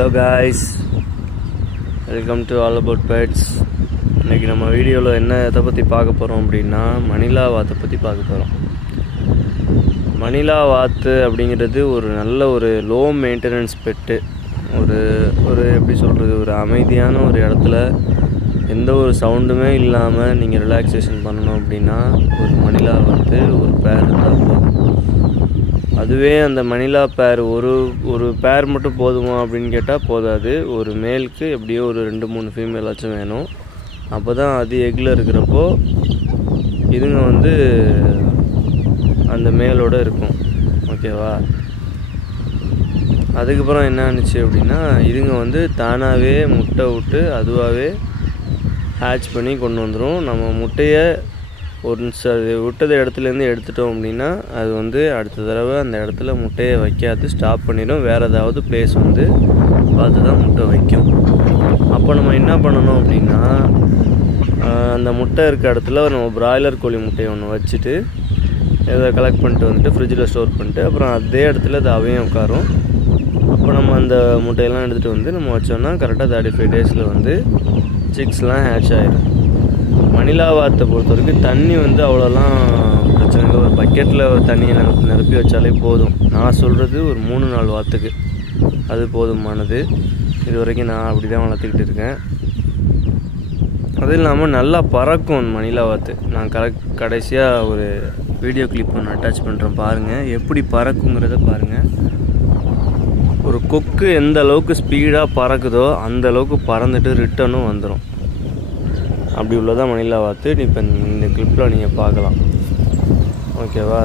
Hello guys, welcome to all about pets. இன்றைக்கி நம்ம வீடியோவில் என்ன எதை பற்றி பார்க்க போகிறோம் அப்படின்னா மணிலா வாத்தை பற்றி பார்க்க போகிறோம். மணிலா வாத்து அப்படிங்கிறது ஒரு நல்ல ஒரு லோ மெயின்டெனன்ஸ் பெட்டு. ஒரு எப்படி சொல்கிறது, ஒரு அமைதியான ஒரு இடத்துல எந்த ஒரு சவுண்டுமே இல்லாமல் நீங்கள் ரிலாக்ஸேஷன் பண்ணணும் அப்படின்னா ஒரு மணிலா வாத்து ஒரு பேர் இருந்தால் போதும். அதுவே அந்த மணிலா பேர் ஒரு பேர் மட்டும் போதுமா அப்படின்னு கேட்டால் போதாது. ஒரு மேலுக்கு எப்படியோ ஒரு 2-3 ஃபீமேலாச்சும் வேணும். அப்போ தான் அது எக்கில் இருக்கிறப்போ இதுங்க அந்த மேலோடு இருக்கும். ஓகேவா? அதுக்கப்புறம் என்ன ஆணுச்சு அப்படின்னா இதுங்க தானாகவே முட்டை விட்டு அதுவாகவே ஹேட்ச் பண்ணி கொண்டு வந்துடும். நம்ம முட்டையை அது விட்டது இடத்துலேருந்து எடுத்துட்டோம் அப்படின்னா அது அடுத்த தடவை அந்த இடத்துல முட்டையை வைக்காது, ஸ்டாப் பண்ணிடும். வேறு ஏதாவது பிளேஸ் பார்த்து தான் முட்டை வைக்கும். அப்போ நம்ம என்ன பண்ணணும் அப்படின்னா அந்த முட்டை இருக்க இடத்துல நம்ம பிராய்லர் கோழி முட்டையை ஒன்று வச்சுட்டு இதை கலெக்ட் பண்ணிட்டு ஃப்ரிட்ஜில் ஸ்டோர் பண்ணிட்டு அப்புறம் அதே இடத்துல அது அவையும் உட்காரும். அப்போ நம்ம அந்த முட்டையெல்லாம் எடுத்துகிட்டு நம்ம வச்சோம்னா கரெக்டாக 35 டேஸில் சிக்ஸ்லாம் ஹேட்ச் ஆகிடும். மணிலா வாத்தை பொறுத்த வரைக்கும் தண்ணி அவ்வளோலாம் பிரச்சனை இல்லை. ஒரு பக்கெட்டில் தண்ணியை நிரப்பி வச்சாலே போதும். நான் சொல்கிறது ஒரு 3-4 வாத்துக்கு அது போதுமானது. இது வரைக்கும் நான் அப்படி தான் வளர்த்துக்கிட்டு இருக்கேன். அதுவும் இல்லாமல் நல்லா பறக்கும் மணிலா வாத்து. நான் கடைசியாக ஒரு வீடியோ கிளிப் ஒன்று அட்டாச் பண்ணுறேன், பாருங்கள் எப்படி பறக்குங்கிறத பாருங்கள். ஒரு கொக்கு எந்த அளவுக்கு ஸ்பீடாக பறக்குதோ அந்த அளவுக்கு பறந்துட்டு ரிட்டனும் வந்துடும். அப்படி உள்ளதான் மணிலா வாத்து. இப்போ இந்த கிளிப்பில் நீங்கள் பார்க்கலாம். ஓகேவா?